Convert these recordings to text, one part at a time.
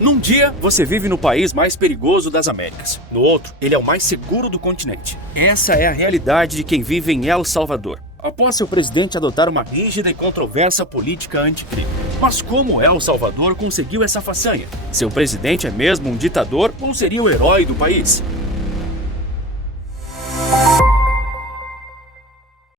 Num dia, você vive no país mais perigoso das Américas. No outro, ele é o mais seguro do continente. Essa é a realidade de quem vive em El Salvador, após seu presidente adotar uma rígida e controversa política anticrime. Mas como El Salvador conseguiu essa façanha? Seu presidente é mesmo um ditador ou seria o herói do país?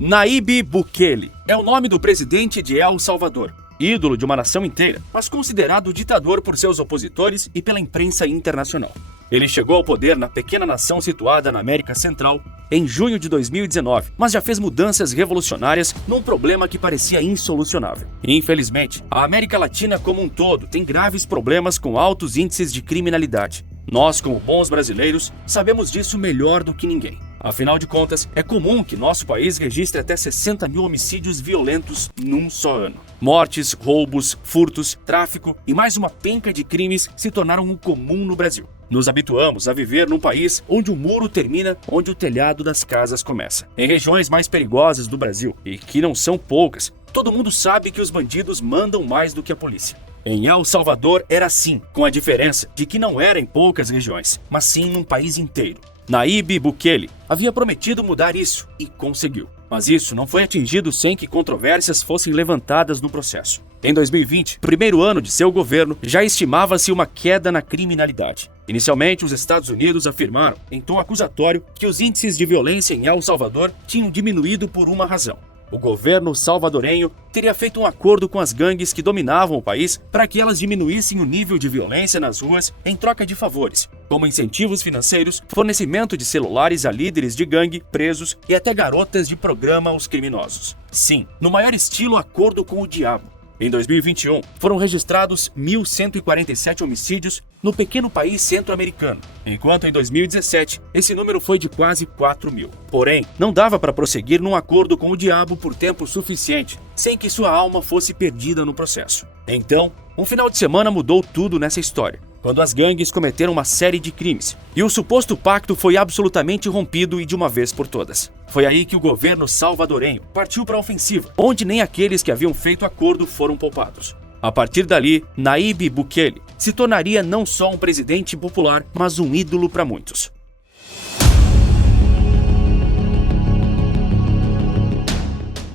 Nayib Bukele é o nome do presidente de El Salvador, ídolo de uma nação inteira, mas considerado ditador por seus opositores e pela imprensa internacional. Ele chegou ao poder na pequena nação situada na América Central em junho de 2019, mas já fez mudanças revolucionárias num problema que parecia insolucionável. Infelizmente, a América Latina como um todo tem graves problemas com altos índices de criminalidade. Nós, como bons brasileiros, sabemos disso melhor do que ninguém. Afinal de contas, é comum que nosso país registre até 60 mil homicídios violentos num só ano. Mortes, roubos, furtos, tráfico e mais uma penca de crimes se tornaram um comum no Brasil. Nos habituamos a viver num país onde o muro termina onde o telhado das casas começa. Em regiões mais perigosas do Brasil, e que não são poucas, todo mundo sabe que os bandidos mandam mais do que a polícia. Em El Salvador era assim, com a diferença de que não era em poucas regiões, mas sim num país inteiro. Nayib Bukele havia prometido mudar isso e conseguiu. Mas isso não foi atingido sem que controvérsias fossem levantadas no processo. Em 2020, primeiro ano de seu governo, já estimava-se uma queda na criminalidade. Inicialmente, os Estados Unidos afirmaram, em tom acusatório, que os índices de violência em El Salvador tinham diminuído por uma razão. O governo salvadorenho teria feito um acordo com as gangues que dominavam o país para que elas diminuíssem o nível de violência nas ruas em troca de favores, como incentivos financeiros, fornecimento de celulares a líderes de gangue, presos e até garotas de programa aos criminosos. Sim, no maior estilo acordo com o diabo. Em 2021, foram registrados 1.147 homicídios no pequeno país centro-americano, enquanto em 2017 esse número foi de quase 4 mil. Porém, não dava para prosseguir num acordo com o diabo por tempo suficiente, sem que sua alma fosse perdida no processo. Então, um final de semana mudou tudo nessa história, quando as gangues cometeram uma série de crimes, e o suposto pacto foi absolutamente rompido e de uma vez por todas. Foi aí que o governo salvadorenho partiu para a ofensiva, onde nem aqueles que haviam feito acordo foram poupados. A partir dali, Nayib Bukele se tornaria não só um presidente popular, mas um ídolo para muitos.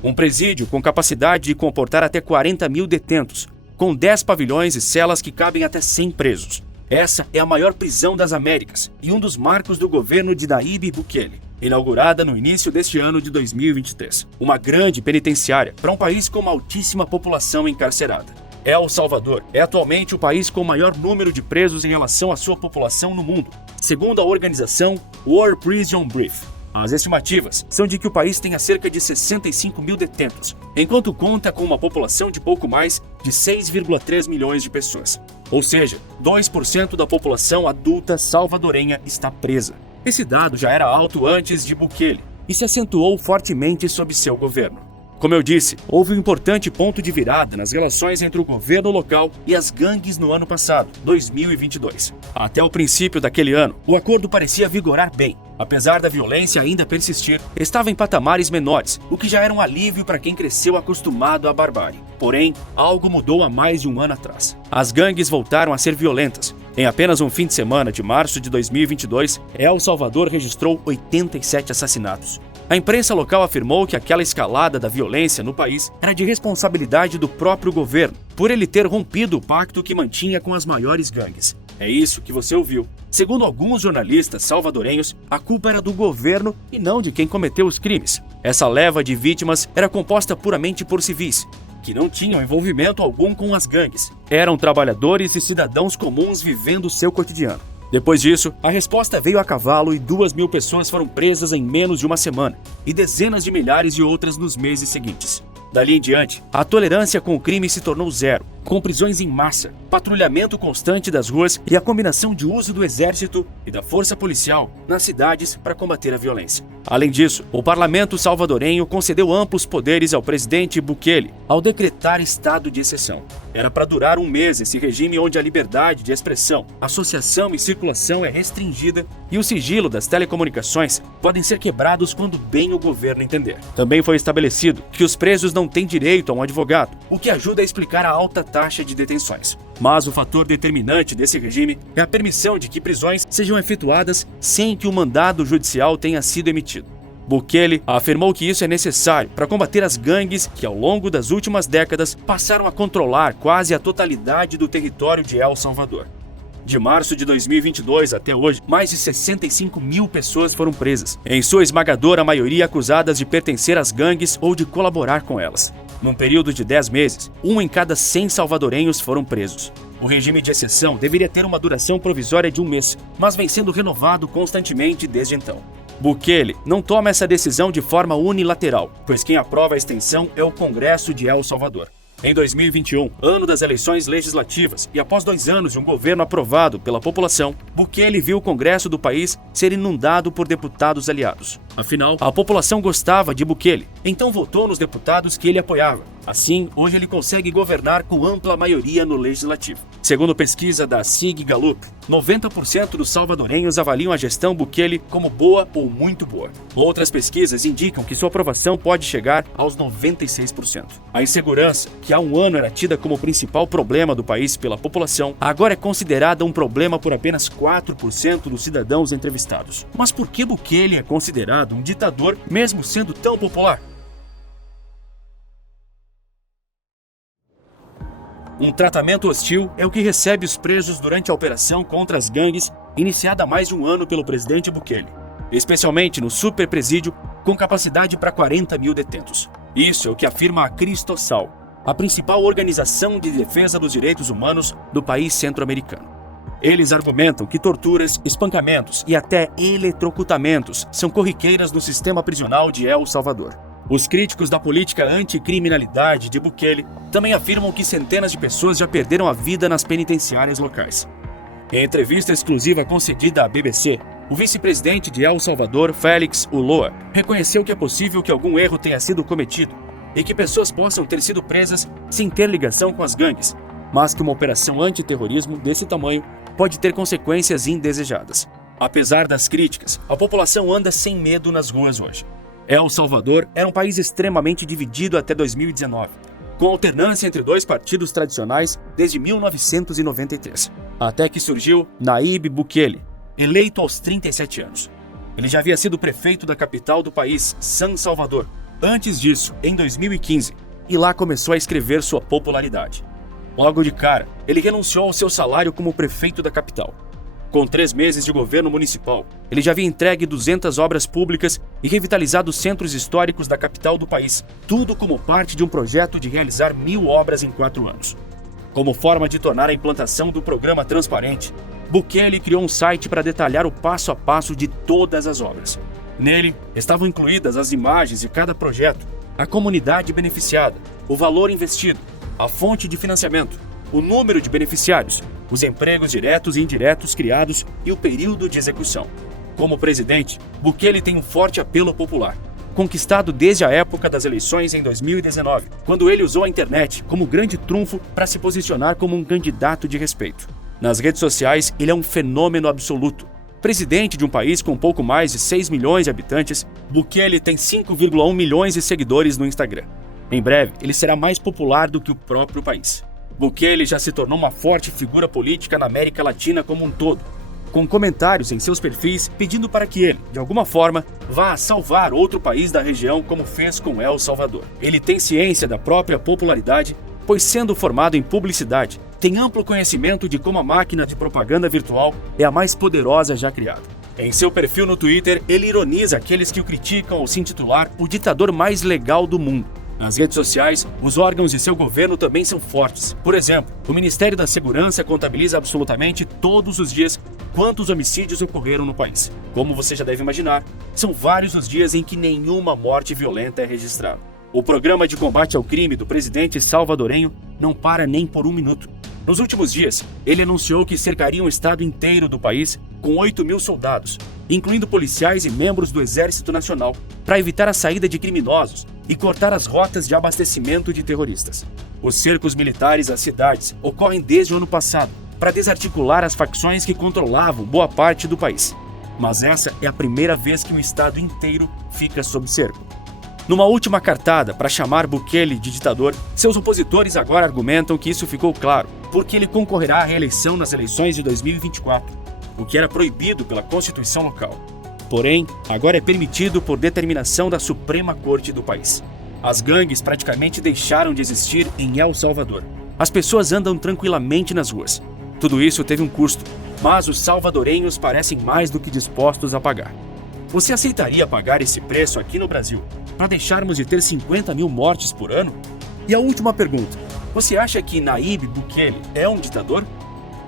Um presídio com capacidade de comportar até 40 mil detentos, com 10 pavilhões e celas que cabem até 100 presos. Essa é a maior prisão das Américas e um dos marcos do governo de Nayib Bukele, inaugurada no início deste ano de 2023. Uma grande penitenciária para um país com uma altíssima população encarcerada. El Salvador é atualmente o país com o maior número de presos em relação à sua população no mundo, segundo a organização World Prison Brief. As estimativas são de que o país tenha cerca de 65 mil detentos, enquanto conta com uma população de pouco mais de 6,3 milhões de pessoas. Ou seja, 2% da população adulta salvadorenha está presa. Esse dado já era alto antes de Bukele e se acentuou fortemente sob seu governo. Como eu disse, houve um importante ponto de virada nas relações entre o governo local e as gangues no ano passado, 2022. Até o princípio daquele ano, o acordo parecia vigorar bem. Apesar da violência ainda persistir, estava em patamares menores, o que já era um alívio para quem cresceu acostumado à barbárie. Porém, algo mudou há mais de um ano atrás. As gangues voltaram a ser violentas. Em apenas um fim de semana de março de 2022, El Salvador registrou 87 assassinatos. A imprensa local afirmou que aquela escalada da violência no país era de responsabilidade do próprio governo, por ele ter rompido o pacto que mantinha com as maiores gangues. É isso que você ouviu. Segundo alguns jornalistas salvadorenhos, a culpa era do governo e não de quem cometeu os crimes. Essa leva de vítimas era composta puramente por civis, que não tinham envolvimento algum com as gangues. Eram trabalhadores e cidadãos comuns vivendo o seu cotidiano. Depois disso, a resposta veio a cavalo e 2.000 pessoas foram presas em menos de uma semana, e dezenas de milhares de outras nos meses seguintes. Dali em diante, a tolerância com o crime se tornou zero, com prisões em massa, patrulhamento constante das ruas e a combinação de uso do exército e da força policial nas cidades para combater a violência. Além disso, o parlamento salvadorenho concedeu amplos poderes ao presidente Bukele ao decretar estado de exceção. Era para durar um mês esse regime onde a liberdade de expressão, associação e circulação é restringida e o sigilo das telecomunicações podem ser quebrados quando bem o governo entender. Também foi estabelecido que os presos não têm direito a um advogado, o que ajuda a explicar a alta taxa de detenções. Mas o fator determinante desse regime é a permissão de que prisões sejam efetuadas sem que o mandado judicial tenha sido emitido. Bukele afirmou que isso é necessário para combater as gangues que, ao longo das últimas décadas, passaram a controlar quase a totalidade do território de El Salvador. De março de 2022 até hoje, mais de 65 mil pessoas foram presas, em sua esmagadora maioria acusadas de pertencer às gangues ou de colaborar com elas. Num período de 10 meses, 1 em cada 100 salvadorenhos foram presos. O regime de exceção deveria ter uma duração provisória de 1 mês, mas vem sendo renovado constantemente desde então. Bukele não toma essa decisão de forma unilateral, pois quem aprova a extensão é o Congresso de El Salvador. Em 2021, ano das eleições legislativas, e após 2 anos de um governo aprovado pela população, Bukele viu o Congresso do país ser inundado por deputados aliados. Afinal, a população gostava de Bukele, então votou nos deputados que ele apoiava. Assim, hoje ele consegue governar com ampla maioria no legislativo. Segundo pesquisa da SIG Gallup, 90% dos salvadorenhos avaliam a gestão Bukele como boa ou muito boa. Outras pesquisas indicam que sua aprovação pode chegar aos 96%. A insegurança, que há 1 ano era tida como o principal problema do país pela população, agora é considerada um problema por apenas 4% dos cidadãos entrevistados. Mas por que Bukele é considerado um ditador, mesmo sendo tão popular? Um tratamento hostil é o que recebe os presos durante a operação contra as gangues, iniciada há mais de 1 ano pelo presidente Bukele, especialmente no superpresídio, com capacidade para 40 mil detentos. Isso é o que afirma a Cristosal, a principal organização de defesa dos direitos humanos do país centro-americano. Eles argumentam que torturas, espancamentos e até eletrocutamentos são corriqueiras no sistema prisional de El Salvador. Os críticos da política anticriminalidade de Bukele também afirmam que centenas de pessoas já perderam a vida nas penitenciárias locais. Em entrevista exclusiva concedida à BBC, o vice-presidente de El Salvador, Félix Ulloa, reconheceu que é possível que algum erro tenha sido cometido e que pessoas possam ter sido presas sem ter ligação com as gangues, mas que uma operação antiterrorismo desse tamanho pode ter consequências indesejadas. Apesar das críticas, a população anda sem medo nas ruas hoje. El Salvador era um país extremamente dividido até 2019, com alternância entre 2 partidos tradicionais desde 1993, até que surgiu Nayib Bukele, eleito aos 37 anos. Ele já havia sido prefeito da capital do país, San Salvador, antes disso, em 2015, e lá começou a escrever sua popularidade. Logo de cara, ele renunciou ao seu salário como prefeito da capital. Com 3 meses de governo municipal, ele já havia entregue 200 obras públicas e revitalizado os centros históricos da capital do país, tudo como parte de um projeto de realizar 1000 obras em 4 anos. Como forma de tornar a implantação do programa transparente, Bukele criou um site para detalhar o passo a passo de todas as obras. Nele, estavam incluídas as imagens de cada projeto, a comunidade beneficiada, o valor investido, a fonte de financiamento, o número de beneficiários, os empregos diretos e indiretos criados e o período de execução. Como presidente, Bukele tem um forte apelo popular, conquistado desde a época das eleições em 2019, quando ele usou a internet como grande trunfo para se posicionar como um candidato de respeito. Nas redes sociais, ele é um fenômeno absoluto. Presidente de um país com pouco mais de 6 milhões de habitantes, Bukele tem 5,1 milhões de seguidores no Instagram. Em breve, ele será mais popular do que o próprio país. Bukele já se tornou uma forte figura política na América Latina como um todo, com comentários em seus perfis pedindo para que ele, de alguma forma, vá salvar outro país da região como fez com El Salvador. Ele tem ciência da própria popularidade, pois sendo formado em publicidade, tem amplo conhecimento de como a máquina de propaganda virtual é a mais poderosa já criada. Em seu perfil no Twitter, ele ironiza aqueles que o criticam ao se intitular o ditador mais legal do mundo. Nas redes sociais, os órgãos de seu governo também são fortes. Por exemplo, o Ministério da Segurança contabiliza absolutamente todos os dias quantos homicídios ocorreram no país. Como você já deve imaginar, são vários os dias em que nenhuma morte violenta é registrada. O programa de combate ao crime do presidente salvadorenho não para nem por 1 minuto. Nos últimos dias, ele anunciou que cercaria um estado inteiro do país com 8.000 soldados, incluindo policiais e membros do Exército Nacional, para evitar a saída de criminosos e cortar as rotas de abastecimento de terroristas. Os cercos militares às cidades ocorrem desde o ano passado, para desarticular as facções que controlavam boa parte do país. Mas essa é a primeira vez que um estado inteiro fica sob cerco. Numa última cartada para chamar Bukele de ditador, seus opositores agora argumentam que isso ficou claro porque ele concorrerá à reeleição nas eleições de 2024, o que era proibido pela Constituição local. Porém, agora é permitido por determinação da Suprema Corte do país. As gangues praticamente deixaram de existir em El Salvador. As pessoas andam tranquilamente nas ruas. Tudo isso teve um custo, mas os salvadorenhos parecem mais do que dispostos a pagar. Você aceitaria pagar esse preço aqui no Brasil para deixarmos de ter 50 mil mortes por ano? E a última pergunta: você acha que Nayib Bukele é um ditador?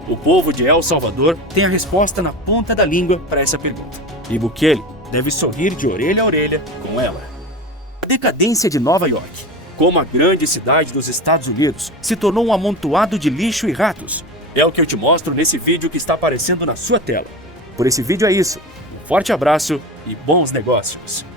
O povo de El Salvador tem a resposta na ponta da língua para essa pergunta. E Bukele deve sorrir de orelha a orelha com ela. A decadência de Nova York, como a grande cidade dos Estados Unidos, se tornou um amontoado de lixo e ratos. É o que eu te mostro nesse vídeo que está aparecendo na sua tela. Por esse vídeo é isso. Um forte abraço e bons negócios!